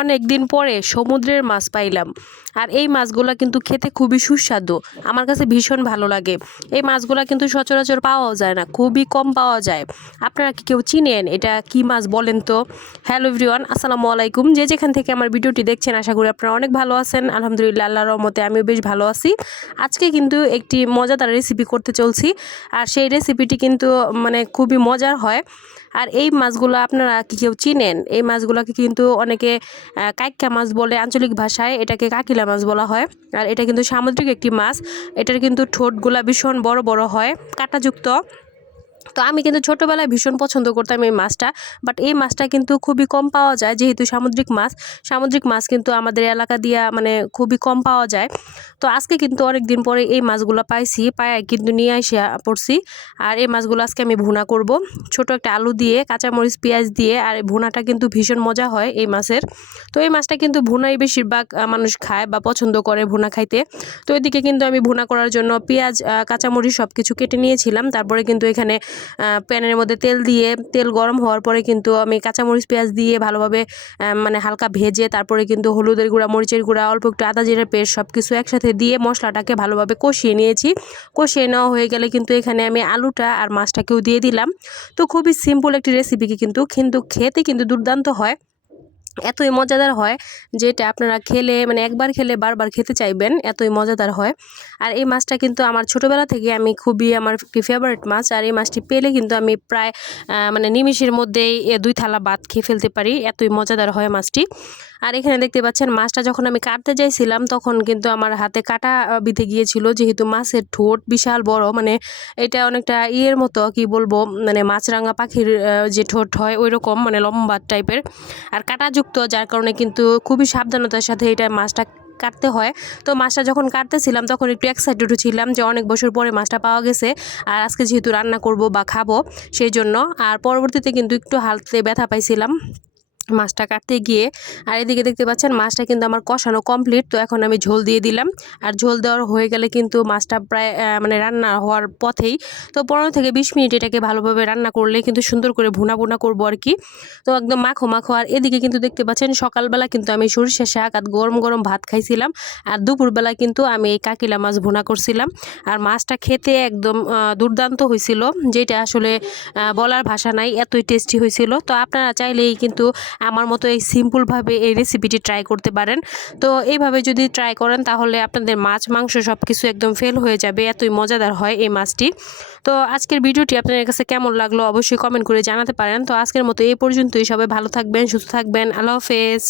অনেক দিন পরে সমুদ্রের মাছ পাইলাম। আর এই মাছগুলা কিন্তু খেতে খুবই সুস্বাদু, আমার কাছে ভীষণ ভালো লাগে। এই মাছগুলা কিন্তু সচরাচর পাওয়াও যায় না, খুবই কম পাওয়া যায়। আপনারা কি কেউ চিনেন এটা কি মাছ বলেন তো? হ্যালো এভরিওয়ান, আসসালামু আলাইকুম। যে যেখান থেকে আমার ভিডিওটি দেখছেন আশা করি আপনারা অনেক ভালো আছেন। আলহামদুলিল্লাহ, আল্লাহর রহমতে আমিও বেশ ভালো আছি। আজকে কিন্তু একটি মজাদার রেসিপি করতে চলছি, আর সেই রেসিপিটি কিন্তু খুবই মজার হয়। আর এই মাছগুলো আপনারা কি কেউ চিনেন? এই মাছগুলোকে কিন্তু অনেকে কাইক্কা মাছ বলে, আঞ্চলিক ভাষায় এটাকে কাকিলা মাছ বলা হয়। আর এটা কিন্তু সামুদ্রিক একটি মাছ। এটার কিন্তু ঠোঁটগুলা ভীষণ বড় বড় হয়, কাঁটাযুক্ত। তো আমি কিন্তু ছোটোবেলায় ভীষণ পছন্দ করতাম এই মাছটা, বাট এই মাছটা কিন্তু খুবই কম পাওয়া যায়, যেহেতু সামুদ্রিক মাছ কিন্তু আমাদের এলাকা দিয়া খুবই কম পাওয়া যায়। তো আজকে কিন্তু অনেক দিন পরে এই মাছগুলো পাই কিন্তু নিয়ে আসা পড়ছি। আর এই মাছগুলো আজকে আমি ভুনা করব, ছোট একটা আলু দিয়ে, কাঁচামরিচ পেঁয়াজ দিয়ে। আর এই ভুনাটা কিন্তু ভীষণ মজা হয় এই মাছের। তো এই মাছটা কিন্তু ভুনাই বেশিরভাগ মানুষ খায় বা পছন্দ করে ভুনা খাইতে। তো এদিকে কিন্তু আমি ভুনা করার জন্য পেঁয়াজ, কাঁচামরিচ সব কিছু কেটে নিয়েছিলাম। তারপরে কিন্তু এখানে প্যানের মধ্যে তেল গরম হওয়ার পরে কিন্তু আমি কাঁচামরিচ পেঁয়াজ দিয়ে ভালোভাবে হালকা ভেজে, তারপরে কিন্তু হলুদের গুঁড়া, মরিচের গুঁড়া, অল্প একটু আদা জিরার পেস্ট সব কিছু একসাথে দিয়ে মশলাটাকে ভালোভাবে কষিয়ে নিয়েছি। কষিয়ে নেওয়া হয়ে গেলে কিন্তু এখানে আমি আলুটা আর মাছটাকেও দিয়ে দিলাম। তো খুবই সিম্পল একটি রেসিপি, কিন্তু খেতে কিন্তু দুর্দান্ত হয়, এতই মজাদার হয় যেটা আপনারা খেলে একবার খেলে বারবার খেতে চাইবেন, এতই মজাদার হয়। আর এই মাছটা কিন্তু আমার ছোটোবেলা থেকে আমার একটি ফেভারিট মাছ। আর এই মাছটি পেলে কিন্তু আমি প্রায় নিমিষের মধ্যেই 2 থালা ভাত খেয়ে ফেলতে পারি, এতই মজাদার হয় মাছটি। আর এখানে দেখতে পাচ্ছেন মাছটা যখন আমি কাটতে যাইছিলাম তখন কিন্তু আমার হাতে কাটা বিঁধে গিয়েছিল, যেহেতু মাছের ঠোঁট বিশাল বড়, এটা অনেকটা ইয়ের মতো, কি বলবো, মাছরাঙা পাখির যে ঠোঁট হয় ওই রকম, লম্বা টাইপের আর কাঁটাযুক্ত, যার কারণে কিন্তু খুবই সাবধানতার সাথে এটা মাছটা কাটতে হয়। তো মাছটা যখন কাটতেছিলাম তখন একটু এক্সাইটেড ছিলাম যে অনেক বছর পরে মাছটা পাওয়া গেছে, আর আজকে যেহেতু রান্না করব বা খাবো সেই জন্য। আর পরবর্তীতে কিন্তু একটু হালতে ব্যথা পাইছিলাম মাছটা কাটতে গিয়ে। আর এদিকে দেখতে পাচ্ছেন মাছটা কিন্তু আমার কষানো কমপ্লিট। তো এখন আমি ঝোল দিয়ে দিলাম, আর ঝোল দেওয়ার হয়ে গেলে কিন্তু মাছটা প্রায় রান্না হওয়ার পথেই। তো 15 থেকে 20 মিনিট এটাকে ভালোভাবে রান্না করলে কিন্তু সুন্দর করে ভুনা করবো আর কি। তো একদম মাখো মাখো। আর এদিকে কিন্তু দেখতে পাচ্ছেন সকালবেলা কিন্তু আমি সরিষার শাক আর গরম গরম ভাত খাইছিলাম, আর দুপুরবেলা কিন্তু আমি এই কাকিলা মাছ ভুনা করছিলাম। আর মাছটা খেতে একদম দুর্দান্ত হয়েছিল, যেটা আসলে বলার ভাষা নাই, এতই টেস্টি হয়েছিল। তো আপনারা চাইলেই কিন্তু আমার মতো এই সিম্পলভাবে এই রেসিপিটি ট্রাই করতে পারেন। তো এইভাবে যদি ট্রাই করেন তাহলে আপনাদের মাছ মাংস সব কিছু একদম ফেল হয়ে যাবে, এতই মজাদার হয় এই মাছটি। তো আজকের ভিডিওটি আপনাদের কাছে কেমন লাগলো অবশ্যই কমেন্ট করে জানাতে পারেন। তো আজকের মতো এই পর্যন্তই, সবাই ভালো থাকবেন, সুস্থ থাকবেন, আল্লাহ হাফেজ।